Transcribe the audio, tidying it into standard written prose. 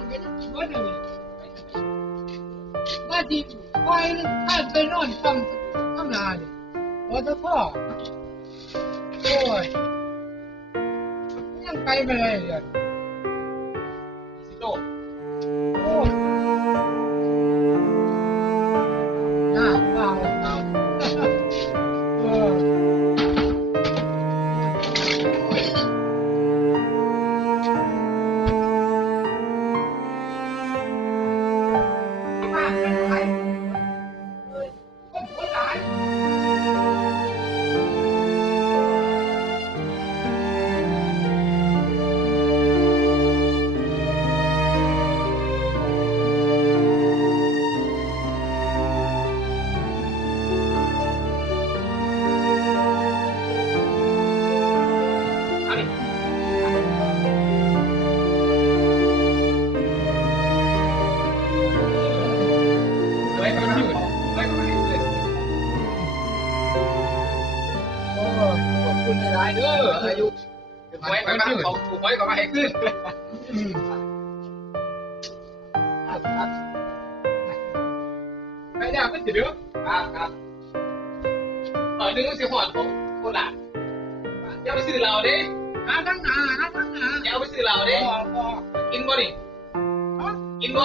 ำไปทั้งหมดเลยว่าจีไปข้าไปนอนฟังข้างหน้าเลยพอจะพ่อโอ้ยยังไปไม่เลยเลยสิโลโอ้น่าเปล่าเออเด้ออายุไว้ไปบ้านของถูกไว้ก็มาให้ขึ้นไม่ได้ไม่ถือครับนึกว่าจะหอดผมโคตรหลานจะไปซื้อเราดิทั้งหนาอย่าไปซื้อเราดิกินบ่ดิกินบ่